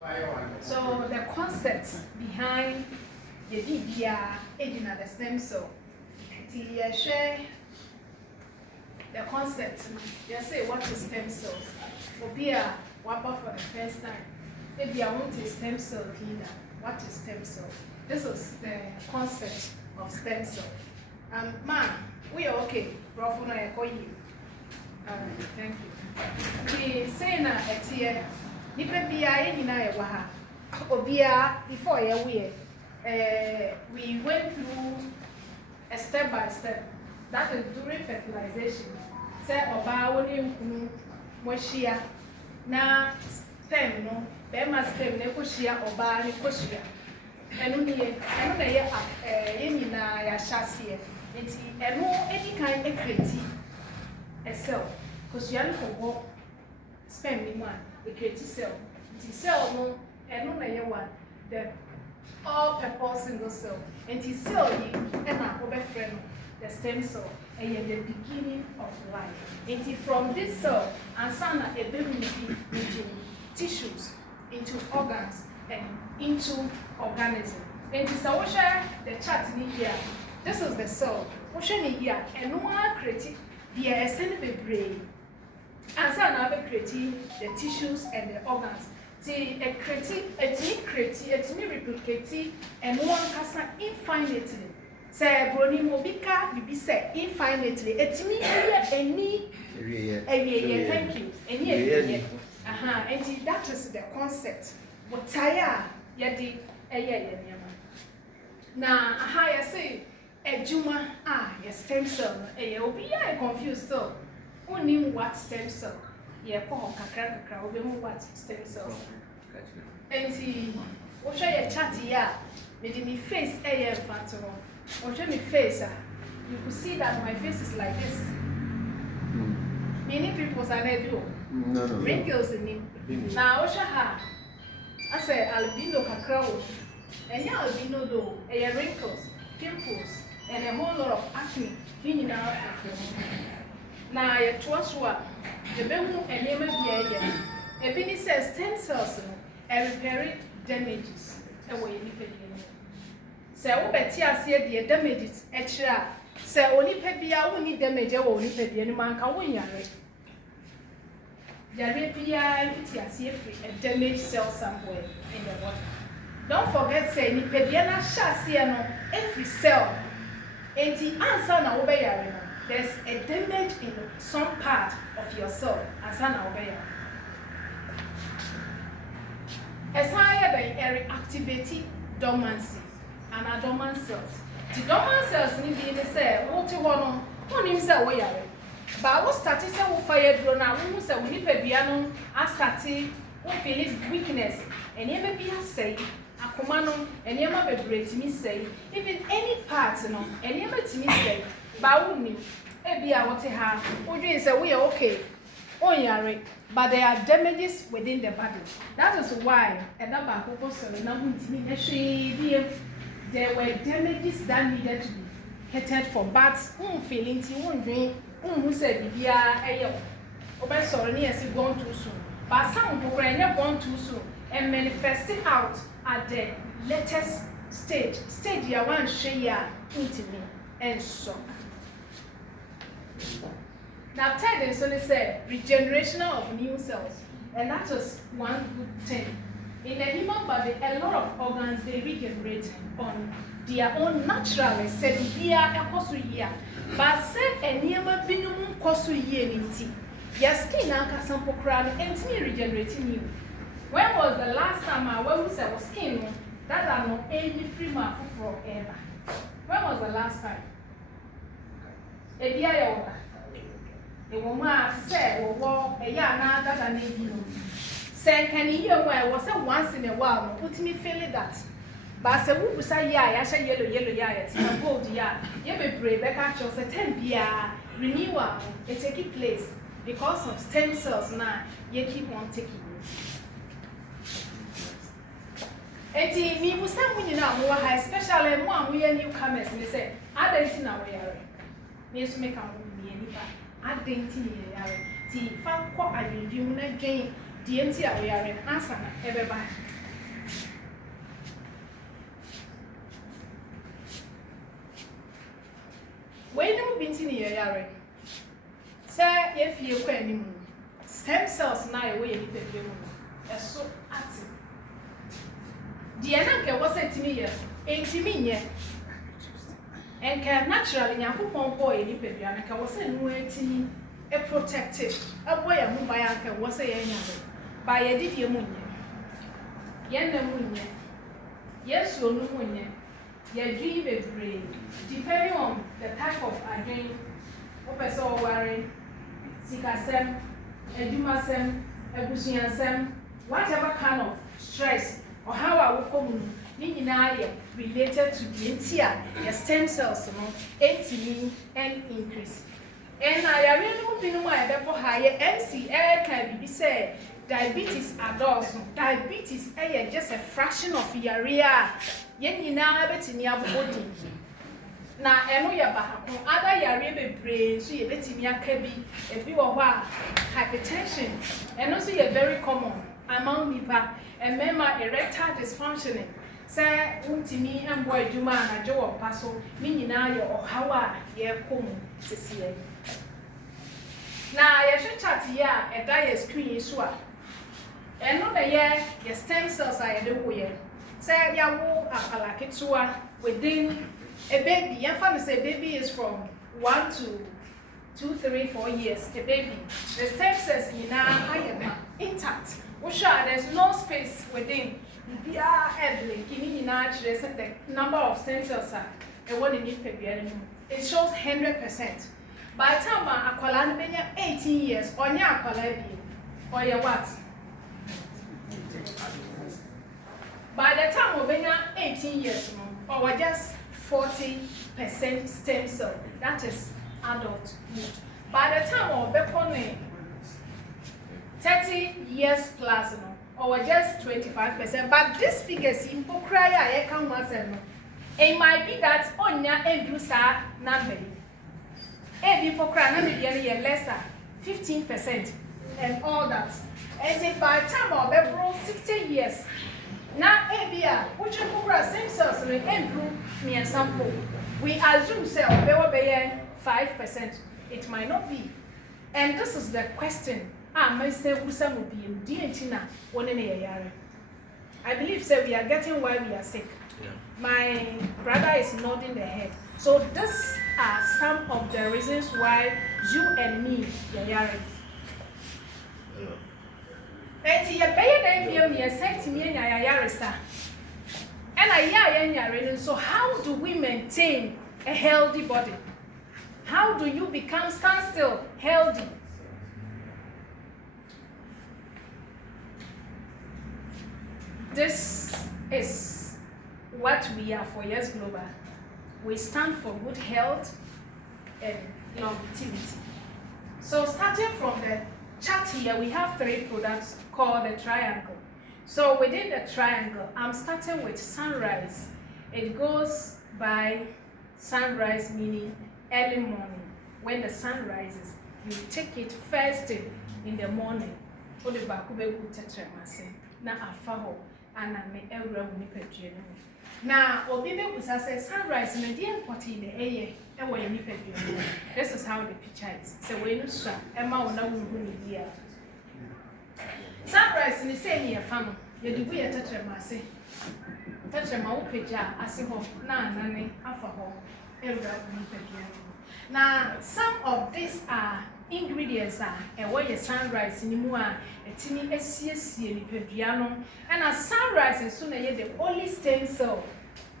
So the concept behind the DBR aging at the stem cell, share the concept. You say what is stem cells? For beer, wapa for the first time. Maybe I want a stem cell cleaner. What is stem cell? This is the concept of stem cell. Man, we are okay. Rofuna, I call you. Thank you. The saying that here, if a beer in a before we went through a step by step. That is during fertilization. Say oba woni nkunu moshia na stem no be ma stem ne koshia oba ne koshia enu na ye nyina ya hyase enti enu edi kan ekreti a cell koshia no ko sperm ni man ekreti cell enti cell no enu na ye one the all purpose single cell enti cell yi na obefre no the stem cell and the beginning of life. And from this cell, and some a baby into tissues, into organs, and into organism. And so we share the chart in here. This is the cell. We share in here, and no one creating the essential brain. And some are creating the tissues and the organs. See, a creating, it's me replicating, and one can infinitely. Say broni mobika bibi say infinitely etimi any thank you any and that is the concept but tire yedi na ya say ejuma your stem cell obi ya confused so only what stem cell ye ko kakra obi mu what stem cells and wo share your chat here me face fantoro. Or show me face, you could see that my face is like this. Many people are not do. No. Wrinkles in it. Now, Osha, I say albino cacao, and yeah, albino do, and wrinkles, pimples, and a whole lot of acne. Meaning out now, your Chwaswa, the Bemu and Yema, a Bini says 10 cells and repairing damages away in the say wo beti ase de damages extra say onipa bia wo ni damage wo onipa bia ni man kan wo nyare yare bia fiti ase free a damaged cell somewhere in the body. Don't forget say ni bia na hyase no every cell enti answer na wo be yare no there's a damage in some part of your cell answer na wo be yare esaya be reactivate dormancy and dormant cells. The dormant cells need to say, what you want to say, we are. But what started say, we fire drone now, we say, we need a piano, I started, we feel weakness, and you may be a say, a command, and you may be great me say, even any part, no, and you may to me say, but we knew, a be what they have, we say, we are okay. Oh, yeah, but there are damages within the body. That is why, and that back up also, there were damages that needed to be catered for, but feeling who said, sorry, yes, you've gone too soon. But some people are gone too soon and manifested out at the latest stage you want to share into me and so. Now, Ted is only said regeneration of new cells, and that was one good thing. In the human body, a lot of organs they regenerate on their own naturally. Said here a cosu year, but said a nearby minimum cosu year in tea. Your skin anchor sample crown and me regenerating you. When was the last time I was skin that are not any free mark forever? When was the last time? A year the woman said, well, a year now that I need you. Say, can you hear where I was once in a while? Put me feeling that. But say, who say, yeah, I say yellow, yeah, and gold, yeah. You may brave, back at your 10 year renewal, it taking place because of stem cells now, you keep on taking it. And me was something now, more high, especially one we are newcomers, and they say, I don't see now we are. Needs to make a woman, I didn't see, fan quite I do not gain. The NT we are in answer everybody. into the area. Say, if you can, stem cells now away in the room. So active. The anchor was sent to me, 80 minutes. And can naturally, young boy in the Pedianca was waiting a protected. A boy a move by anchor was a young by a didier moon. Yenda moon. Yes, you know, your dream is brave. Depending on the type of dream, Professor Warren, Sikasem, Edumasem, Ebusiansem, whatever kind of stress or how I will come related to the entire stem cells, 80 and increase. And I really know why therefore higher MCL can be said. Diabetes adults, diabetes is just a fraction of your area. Yen na beti ni abodi. Na eno ya bahako other ya be brain so ye beti ni akabi ebi wo ho a hypertension. Eno so ye very common among people and member erectile dysfunctioning. Say untimi embo adwuma na je wo paso ni nyina ye ohawa ye komu sesiye. Na ye chat ya e da ye screen so a and no the stem cells are the way. Say ya wo apalakitwa within a baby. Your family say baby is from 1 to 2, 3, 4 years. A baby. The stem cells are intact. There's no space within. The number of stem cells are it shows 100%. By the time I 18 years, or what? By the time we're 18 years, or we're just 40% stem cell, that is adulthood. By the time we're 30 years plus, or we're just 25%. But this figure seems to cry. It might be that on your end, number. A people cry, lesser 15%, and all that. And by the time we're 16 years. Now, ABR, which is stem cells will improve me and sample. We assume cell be 5%. It might not be. And this is the question. I say will be DNTina one in a year. I believe so we are getting why we are sick. Yeah. My brother is nodding the head. So these are some of the reasons why you and me are hearing. And you pay me a cent to me and I and so how do we maintain a healthy body? How do you become still healthy? This is what we are for Yes Global. We stand for good health and longevity. So starting from the chart here, we have 3 products called the triangle. So within the triangle, I'm starting with sunrise. It goes by sunrise, meaning early morning. When the sun rises, you take it first thing in the morning. Now, sunrise in the air. This is how the picture is. So when you saw Emma will not be here. Sunrise in the same year, family. You do we a touch a mouth picture as a home. Nanny, half a home. Now, some of these are ingredients are a way a sunrise in the moon, a tiny SCSC in and a sunrise is soon the only stem cell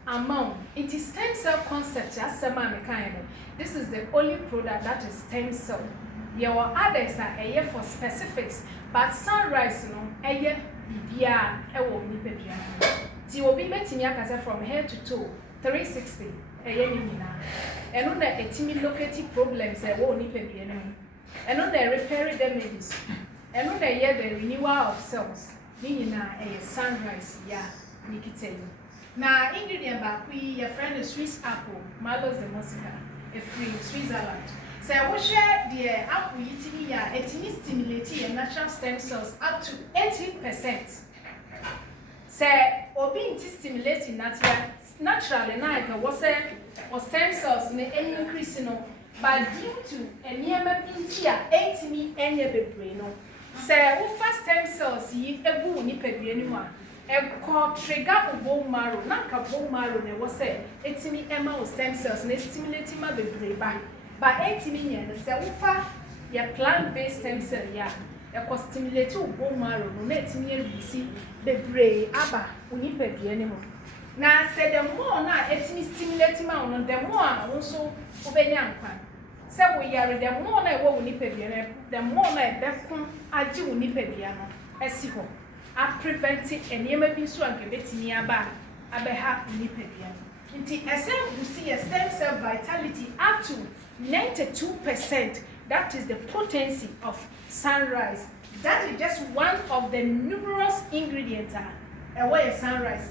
among it is stem cell concept as a man kind. This is the only product that is stem cell. There were others are a year for specifics, but sunrise a year BBR a woman pediana. She will be betting from head to toe 360 a year and on the timid locative problems a won't pediana. And on the repair damages, and on the year the renewal of cells, meaning a sunrise, yeah, Nikita. Now, ingredient back, your friend is Swiss apple, Marlos de Mosica, a free Switzerland. So, I will share the apple eating here, it stimulating natural stem cells up to 80%. Say, or being stimulating naturally, like was stem cells in any increase but due to a nearby pintia, 8 me and your baby, no. Say, who first stem cells ye a boo nipper anyone. A call trigger of bone marrow, not a bone marrow, they was say, 8 me Emma stem cells, and stimulating my baby back. By 8 million, say, who far your plant based stem cell, ya. A co stimulate bone marrow, no net me and see the bray, abba, we nipper anymore. Now, say the more now, it's me stimulating my own, the more also obey young pan. So we are the more I will nipper, the more I become I do nipper piano. As see home. I prevent it and you may be so and get nearby. I be half nipper piano. Until a cell will see a stem cell vitality up to 92%. That is the potency of sunrise. That is just one of the numerous ingredients away sunrise.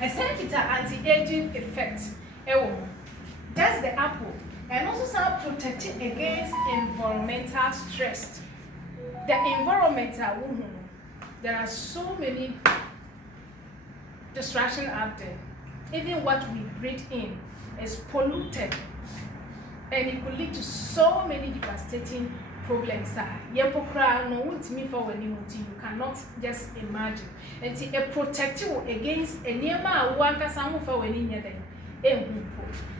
A sensitive anti-aging effect. That's the apple. And also some protecting against environmental stress. The environmental, there are so many distractions out there. Even what we breathe in is polluted. And it could lead to so many devastating problems. You cannot just imagine. And it protects you against a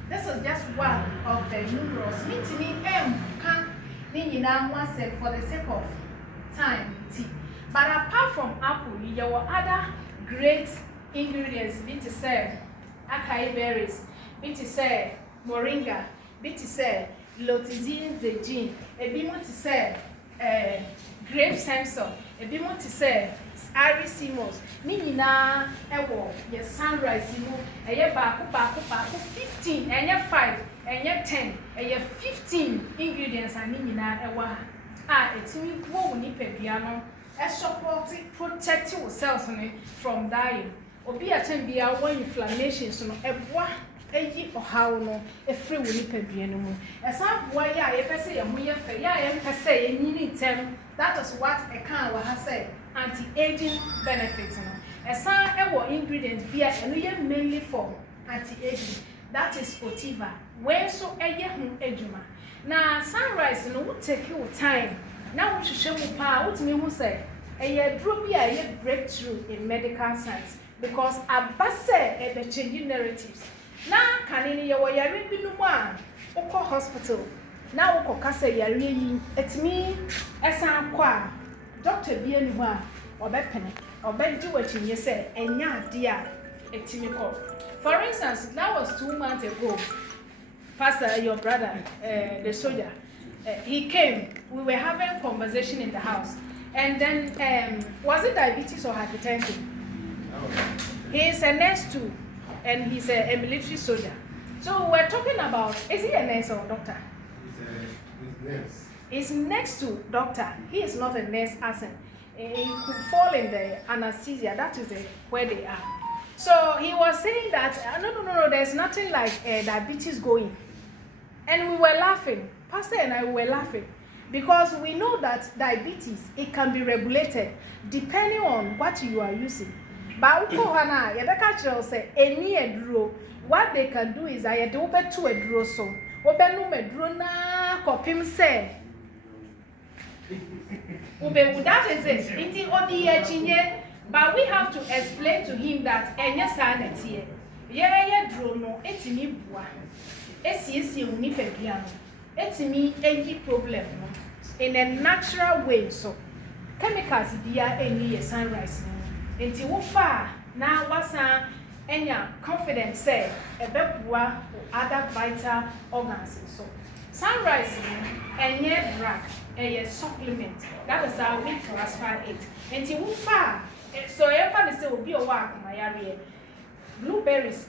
this is just one of the numerous. For the sake of time. But apart from apple, there were other great ingredients. Be to say acai berries, be to say moringa, be to say lotizine zejin, a be to say grape Stemcell, a be to say arisimos. Nina ewo ye sunrise you know a ye baku 15 and ye 5 and ye 10 and ye 15 ingredients and nina ewa it's me wo ni pebiano e support protect yourself from dying obi a time bia one inflammation so no eboa eyi ohaw no e free wo ni pebiano mu e san boa ya ye pese ye mo ye fe ya ye pese ye nyini tem. That is what I can say anti-aging benefits. A some ingredient beer and mainly for anti-aging. That is Otiva. When so a ejuma. Now sunrise no would take you time. Now we should show you power. What me who say a drop a breakthrough in medical science because a basse at the changing narratives. Now can any your yari be no one or hospital. Now kokasa yari it's me esan kwa doctor bi anwa obepene obedi wachi ye say enya de a etimi ko. For instance, that was 2 months ago. Pastor, your brother, the soldier, he came. We were having a conversation in the house, and then was it diabetes or hypertension? He is a nurse too, and he's a military soldier. So we're talking about, is he a nurse or a doctor? He's next to doctor. He is not a nurse as in. He could fall in the anesthesia. That is where they are. So he was saying that no, there's nothing like diabetes going. And we were laughing. Pastor and I were laughing because we know that diabetes, it can be regulated depending on what you are using. But what they can do is I do to a draw so. That is it. But we have to explain to him that enya sanity. Yeah, drono, etimi bua. Esi uni pebiano. Etimi any problem in a natural way. So chemicals dia any sunrise. Enti wo fa na wasa enya confidence say ebebua other vital organs. So sunrise enye drug, a supplement. That is how we classify it. Enti wo fa so everybody say will be a walk my area. Blueberries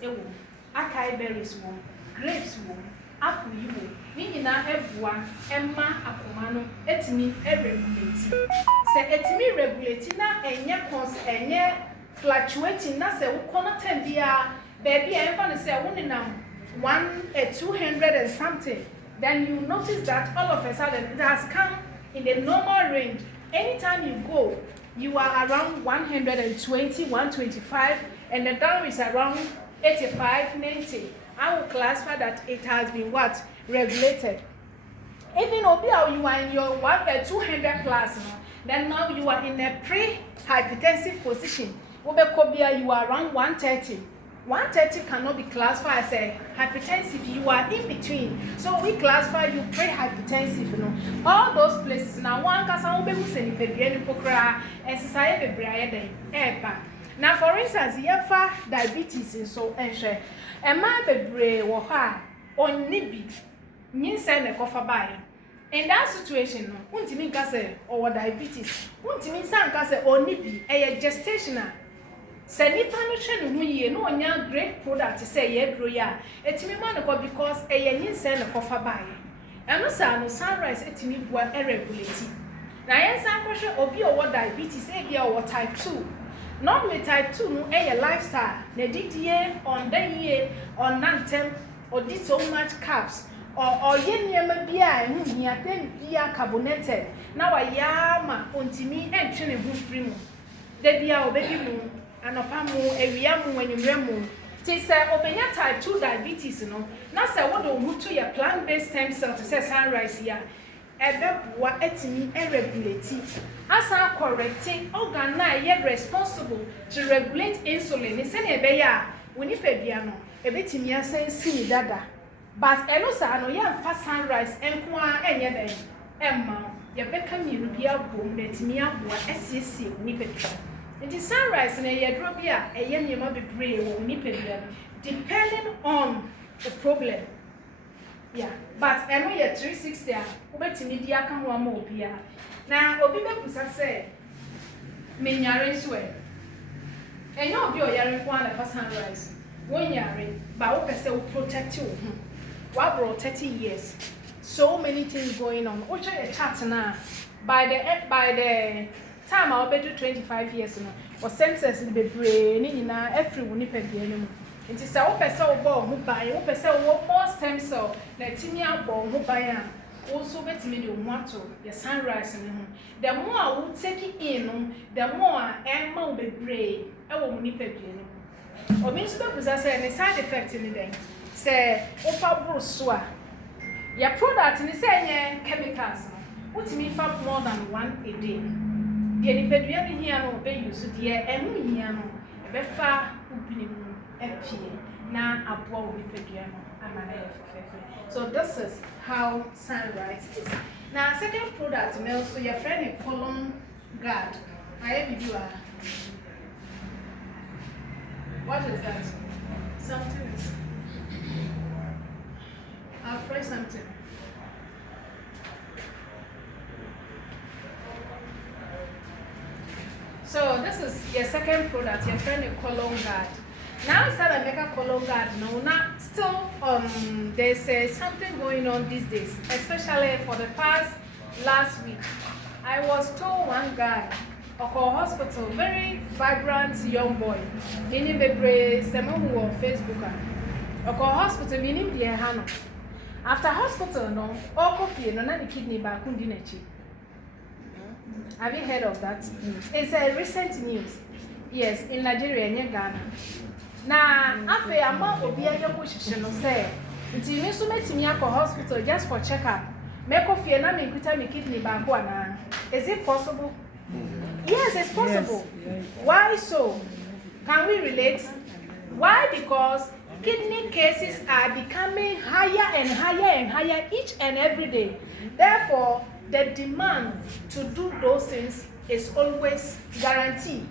acai berries grapes apple Nina ebua emma akomano etimi regulate. Say etimi regulate na enye fluctuating na say wo kono time bia baby everybody say wo ninam 200 and something. Then you notice that all of a sudden it has come in the normal range. Anytime you go, you are around 120, 125, and the down is around 85, 90. I will classify that it has been what? regulated. Even though you are in your 200 plus, then now you are in a pre-hypertensive position. You are around 130. 130 cannot be classified as a hypertensive. You are in between. So we classify you pre-hypertensive. All those places. Now, one can say, now, for instance, you have diabetes and so and share. A man be brave or high on nibi. You send a coffee by. In that situation, untimi kase or diabetes, untimi san kase or nibi, a gestational. Say nipa no twe no ye no onya great product say ye grow ya. Etimi man ko because a yin send a coffee by. And no sa no sunrise etimi bua irregularity. Na yen san ko hwe obi o diabetes e bia o type 2. Normally type 2 no a lifestyle. Na didie on den ye on nantem or did so much carbs. Or yen yama bia hu hia tem bia carbonated. Now a yama ontimi entwene hu free mu. De bia obedi mu anopa mu ewia mu wanimre mu. Ti say obenya type 2 diabetes no. Na say what do hu to your plant based stem cell to say sunrise ya. Ebeboa etimi irregularity. Asa correcting organ na ye responsible to regulate insulin. Ni say ebe ya winipedua no ebetimi asa si dada. But eno sa no ye mfa sunrise enko a enye den emma ye beka miru bia bom na timi aboa esiesie winipedua. It is sunrise na ye dro bia eye nyema bebre wo winipedua depending on the problem. Yeah, but eno ye 360 a obetimi di aka ho ama obia. Na obi bebusa say menyare so e. Enyo obi o yare ko na fa sunrise. Won yare ba wo pese wo protect you. Wow, 30 years. So many things going on. Oche a chat now. By the time I'll be 25 years now. Or Stemcell in the brain na every winiped anymore. It is our person born who buy, who person more stem cell, let me out born who buy. Also, bet me the motto, the sunrise in home. The more I would take it in, the more Emma will be brave. I will winiped anymore. Or means to possess any side effect in the day. Say, ofa brosua. Your product ni say chemicals. What me for more than one a day. The pedua ni here no be use the emu here no. Be fa ubini mu epie na aboa obi pedua no amana efefe. So this is how sunrise is. Now second product me also your friend a colon guard. I video. What is that? Something is I'll try something. So this is your second product, your friend a colon guard. Now instead of make a colon guard, no, now still there's something going on these days, especially for the past last week. I was told one guy, Oko Hospital, very vibrant young boy, meaning the someone who on Facebook. Oko Hospital meaning the Hano. After hospital, no, all coffee, no, not the kidney back, have you heard of that? It's a recent news. Yes, in Nigeria, near Ghana. Now, after a month of being a position, say, until you so met me at hospital just for checkup, make coffee and I make kidney back. Is it possible? Yes, it's possible. Yes. Why so? Can we relate? Why? Because kidney cases are becoming higher and higher and higher each and every day. Therefore, the demand to do those things is always guaranteed.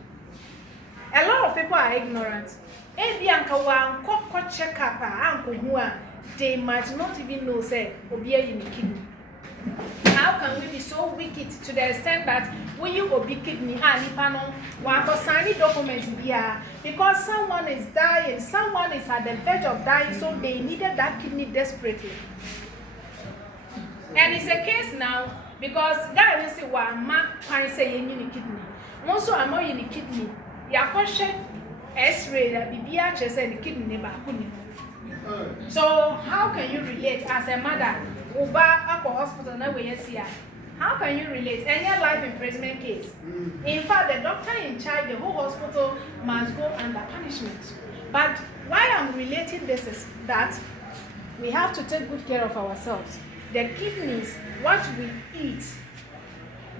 A lot of people are ignorant. They might not even know say obiya in the kidney. How can we be so wicked to the extent that when you obi kidney nipano one sign document here because someone is dying, someone is at the verge of dying, so they needed that kidney desperately. And it's a case now because guy will say one man can say you need kidney. Also I'm not in the kidney. Ya question X-ray that BBH said the kidney never. So how can you relate as a mother? Uba up hospital now where you see how can you relate any life imprisonment case? In fact, the doctor in charge, the whole hospital must go under punishment. But why I'm relating this is that we have to take good care of ourselves. The kidneys, what we eat,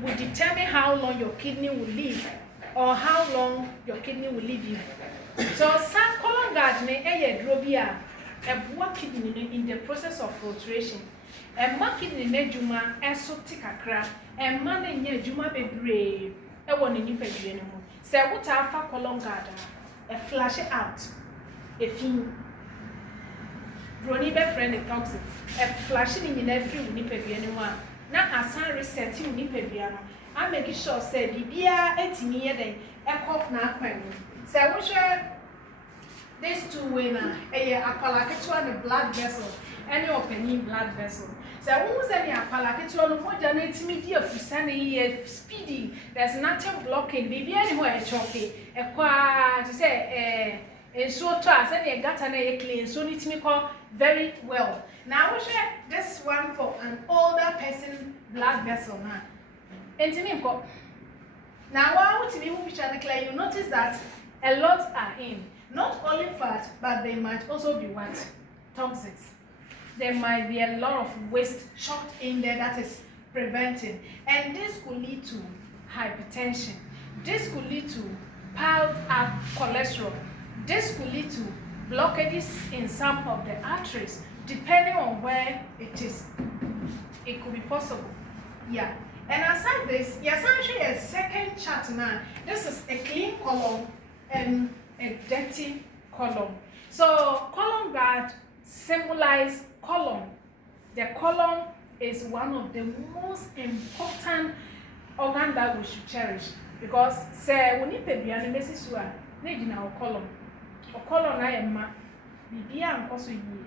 will determine how long your kidney will live or how long your kidney will live you. So some colon guard may a drobia a kidney in the process of filtration. A kidney ne juma esotic akra and man in juma be brave. I want a new pedigree anymore. Say what I colon guard a flash it out. A few Brony be friend the toxic. A flashing in every nipper anyone. Now as I reset you nipper. I make sure say Bibia 18 years a cock na pen. Say I wish these two women a apalaketu and a blood vessel, any opening blood vessel. So who's any apalaketu on what generates me dear for sunny speedy. There's nothing blocking Bibi anywhere choppy. A qua to say and so trust any got an clean so need me call very well. Now I wish this one for an older person blood vessel now. Now, I want to be moving clear. You notice that a lot are in, not only fat, but they might also be what? Toxics. There might be a lot of waste chucked in there that is preventing, and this could lead to hypertension. This could lead to piled up cholesterol. This could lead to blockages in some of the arteries, depending on where it is. It could be possible. Yeah. And aside this, yes, actually a second chart now. This is a clean column and a dirty column. So column guard symbolize column. The column is one of the most important organ that we should cherish because say we need to be an basis one need in our column. A column I am bibia and also you.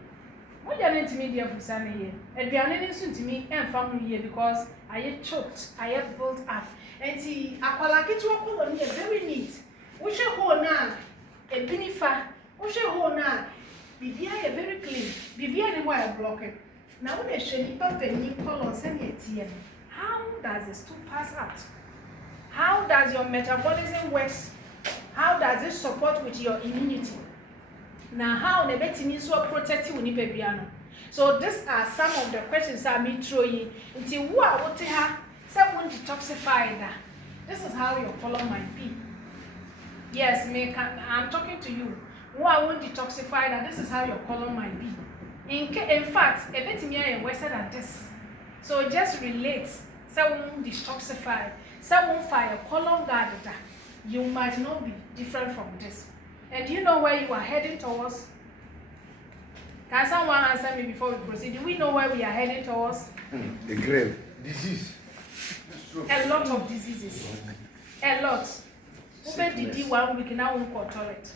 What you need to me dear for Sunday here? And we are not to me and family here because I had choked, I had built up. And see, I call like it to a column here very neat. We shall hold now a binifa, we shall hold now. Bibia is very clean. Bibia is why I block it. Now, when they show you the new column, send me a TM. How does the stool pass out? How does your metabolism work? How does it support with your immunity? Now, how the betting is so protective when you piano. So, these are some of the questions I may throw you into what to have someone detoxify that. This is how your colon might be. Yes, I'm talking to you. Who I won't detoxify that. This is how your colon might be. In fact, a bit me worse than this. So, just relate. Someone detoxify, someone fire colon guard that. You might not be different from this. And do you know where you are heading towards? Can someone answer me before we proceed? Do we know where we are heading towards? The grave. Disease. A lot of diseases. A lot. Who did you 1 week now won't control it?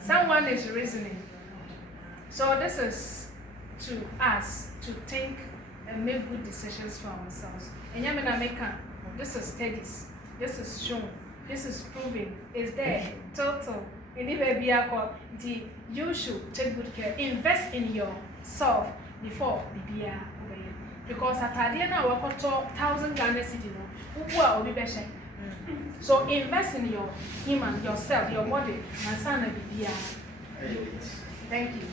Someone is reasoning. So this is to us to think and make good decisions for ourselves. And this is studies. This is shown. This is proven. It's there. Total. You should take good care. Invest in yourself before the because at the end of 1,000 Ghana cedis. So invest in your human, yourself, your body, and son. Thank you.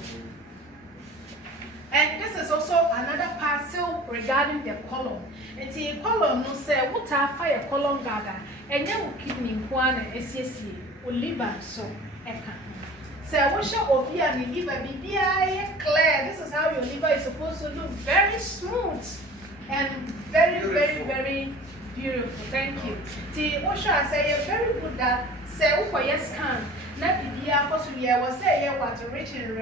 And this is also another parcel regarding the column. And the column no say what are fire column gather and you kidney one SCC or liver so eka. So what shall obia and liver be clear? This is how your liver is supposed to look very smooth and very beautiful. Thank you. The what shall I say very good that say yes can not be possible was say what rich in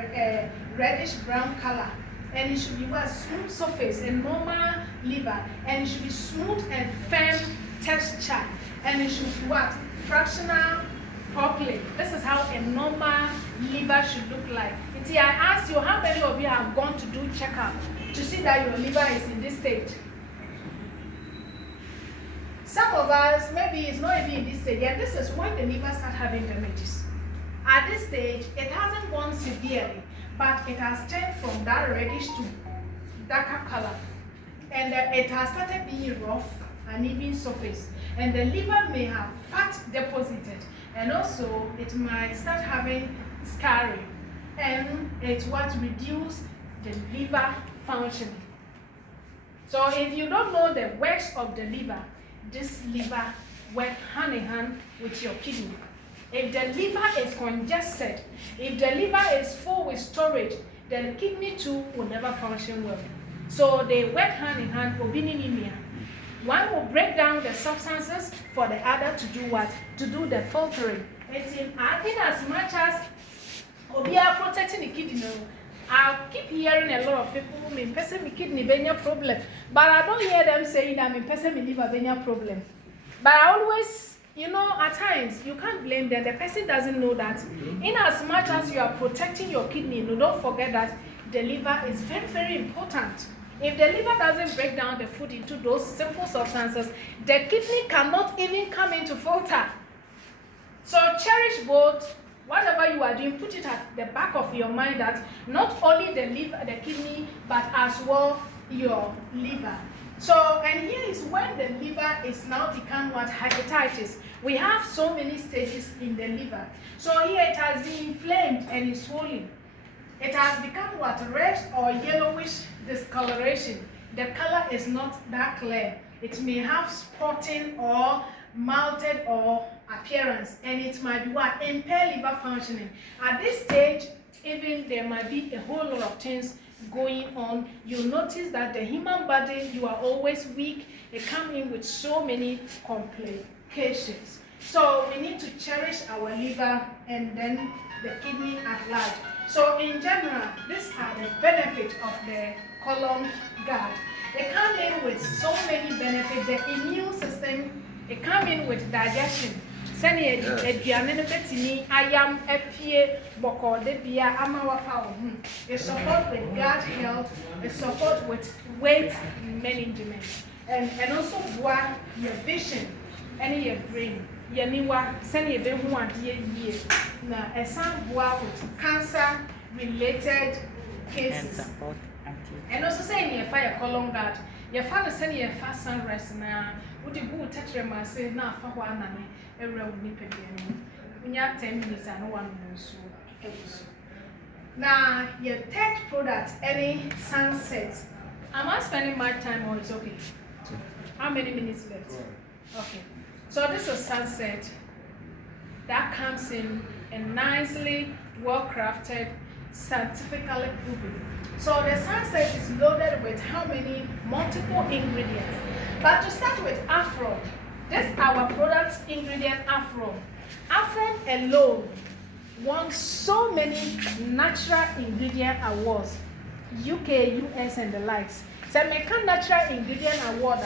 reddish brown color. And it should be a smooth surface and normal liver, and it should be smooth and firm texture, and it should be what? Fractional properly. This is how a normal liver should look like. I ask you, how many of you have gone to do checkup to see that your liver is in this stage? Some of us, maybe it's not even in this stage, and this is when the liver starts having damages. At this stage, it hasn't gone severely, but it has turned from that reddish to darker color. And it has started being rough and even surface. And the liver may have fat deposited. and also it might start having scarring, and it what reduce the liver functioning. So if you don't know the works of the liver, this liver work hand in hand with your kidney. If the liver is congested, if the liver is full with storage, then the kidney too will never function well. So they work hand in hand. One will break down the substances for the other to do what? To do the filtering. It's in as much as we are protecting the kidney. I keep hearing a lot of people who mean person with kidney benya problem, but I don't hear them saying that me person with liver benya problem. But I always, at times you can't blame them. The person doesn't know that. In as much as you are protecting your kidney, don't forget that the liver is very, very important. If the liver doesn't break down the food into those simple substances, the kidney cannot even come into filter. So cherish both. Whatever you are doing, put it at the back of your mind that not only the liver, the kidney, but as well your liver. So, and here is when the liver is now become what? Hepatitis. We have so many stages in the liver. So here it has been inflamed and is swollen. It has become what? Red or yellowish discoloration. The color is not that clear. It may have spotting or melted or appearance, and it might be what? Impair liver functioning. At this stage, even there might be a whole lot of things going on. You'll notice that the human body, you are always weak. It comes in with so many complications. So we need to cherish our liver and then the kidney at large. So in general, these are the benefits of the colon guard. It comes in with so many benefits. The immune system, it comes in with digestion. Send I am boko de bia amawafa. It support with gut health, it support with weight management, and also your vision and your brain. Yaniwa send you be one year na a some with cancer related cases. And also saying your fire colon guard. Your father send you a fast sunrise now. Would you go touch your man say now for one and a real nipple? When you have 10 minutes, and no one knows. Now, your third product, any sunset. Am I spending my time or it's okay? How many minutes left? Okay. So this is sunset that comes in a nicely well-crafted, scientifically proven. So the sunset is loaded with how many multiple ingredients. But to start with Afro, this is our product ingredient Afro. Afro alone won so many natural ingredient awards, UK, US, and the likes. So make a natural ingredient award.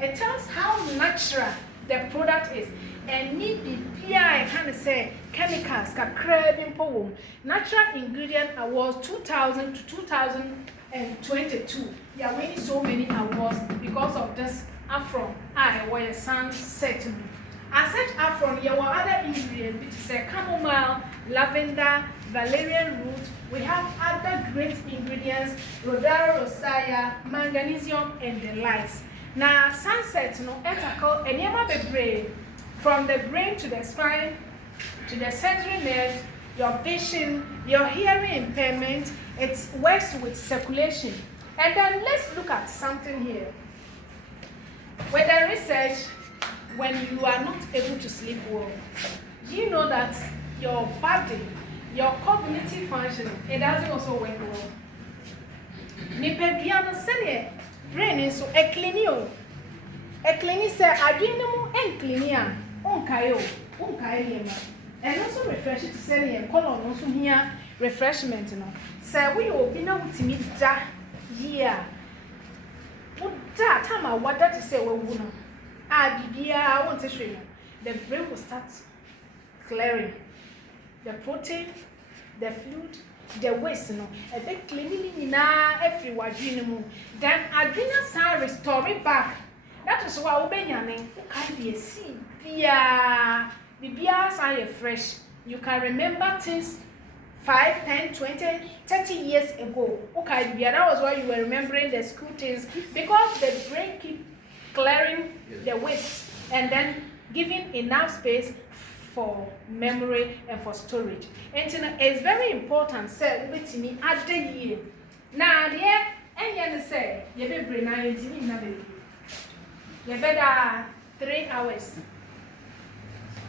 It tells how natural the product is. And need the PI kind of say chemicals ka craving poem. Natural ingredient awards 2000 to 2022. They are winning so many awards because of this Afro. Where your sun said to me. As such Afro, there were other ingredients which is chamomile, lavender, valerian root. We have other great ingredients, Rhodara rosea, magnesium, and the likes. Now sunset, ethical, and yama be from the brain to the spine, to the sensory nerves, your vision, your hearing impairment, it works with circulation. And then let's look at something here. With the research, when you are not able to sleep well, you know that your body, your cognitive functioning, it doesn't also work well. Nipebiano sene brain is so a clinio. A clinic say adrenal and clinia. And also refresh it to send a colon also here refreshment. Say we will be now to meet that year. What that time I want that to say, well, I want to show you. The brain will start clearing the protein, the fluid, the waste, a bit cleaning everywhere. Then adrenal cell restore it back. That is why we can be a seed. The beers are fresh. You can remember things 5, 10, 20, 30 years ago. Okay, that was why you were remembering the school things because the brain keep clearing the waste and then giving enough space for memory and for storage. And it's very important say with me at the year. Now there and say you be bring na intimi na be. You better 3 hours.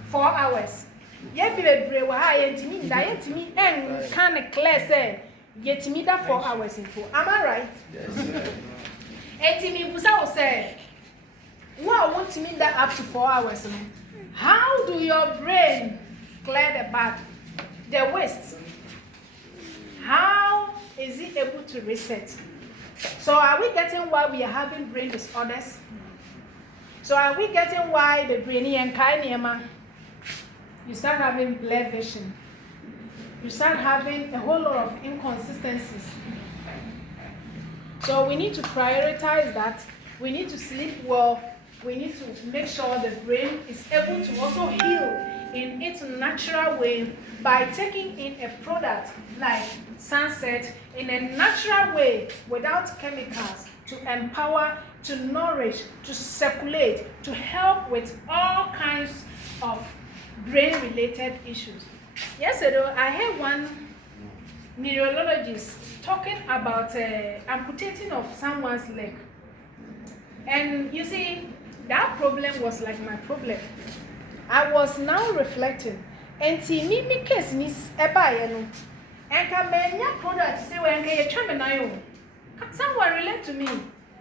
4 hours. You be bring wa ha intimi da intimi and can clear say yet me that 4 hours info. Am I right? Yes. Intimi busa say what want to mean that up to 4 hours? How do your brain clear the bad, the waste? How is it able to reset? So are we getting why we are having brain disorders? So are we getting why the brainy and kainema? You start having blurred vision. You start having a whole lot of inconsistencies. So we need to prioritize that. We need to sleep well. We need to make sure the brain is able to also heal in its natural way by taking in a product like Sunset in a natural way without chemicals to empower, to nourish, to circulate, to help with all kinds of brain-related issues. Yesterday, I heard one neurologist talking about amputating of someone's leg. And you see, that problem was like my problem. I was now reflecting. And see, me case nis eba yeno. And can be product say when you try na yo. Someone relate to me.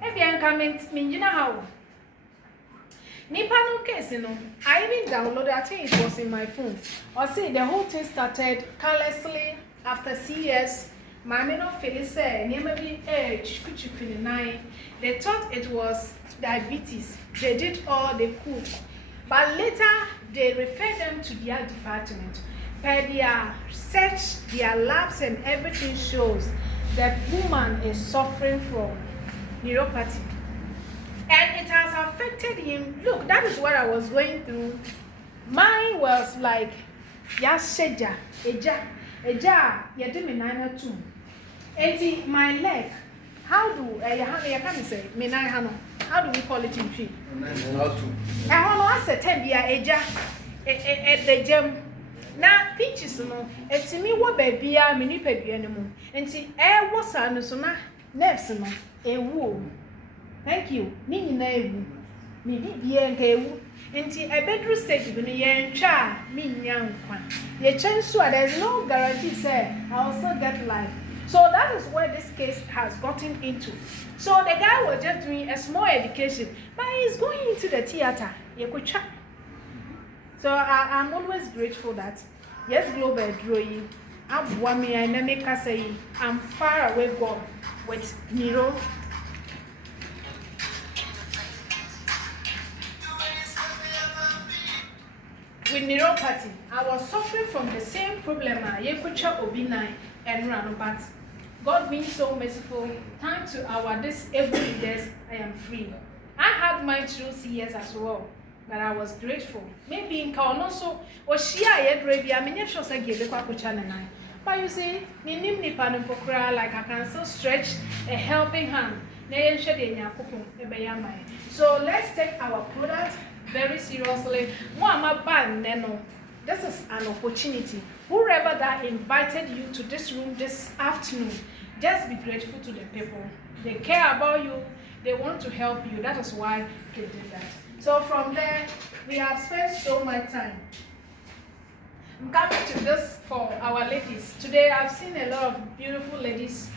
Ebi an comment me you know how. Nipa no case no. I even downloaded. I think it was in my phone. Or see the whole thing started carelessly after CS. Mama no feel say niema bi chukuchuku ni. They thought it was diabetes. They did all they could. But later, they referred them to their department. Per their search, their labs and everything shows that woman is suffering from neuropathy. And it has affected him. Look, that is what I was going through. Mine was like, Yasheja, Eja, Yadiminana too. And my leg, how do I can't say, Minahano? How do we call it in tree? I said, Eja, at the gem. Now, peaches, no, and to me, what baby are many baby animal. And see, air was on so now, nerves, no, a woo. Thank you, Nini Naibu. Me be a gay and see a bedroom stage when a young child, me young one. Your chance, there's no guarantee, sir, I also get life. So that is where this case has gotten into. So the guy was just doing a small education, but he's going into the theater. So I'm always grateful that, yes, Global Drawing, I'm far away gone with Nero. With neuropathy, I was suffering from the same problem. And run, but God being so merciful, thanks to our disabled leaders, I am free. I had mine through CS as well, but I was grateful. Maybe in Kaunoso or Shia yet ready, I mean, sure I gave a but you see, like I can still stretch a helping hand. So let's take our product very seriously. This is an opportunity. Whoever that invited you to this room this afternoon, just be grateful to the people. They care about you. They want to help you. That is why they did that. So from there, we have spent so much time. I'm coming to this for our ladies. Today, I've seen a lot of beautiful ladies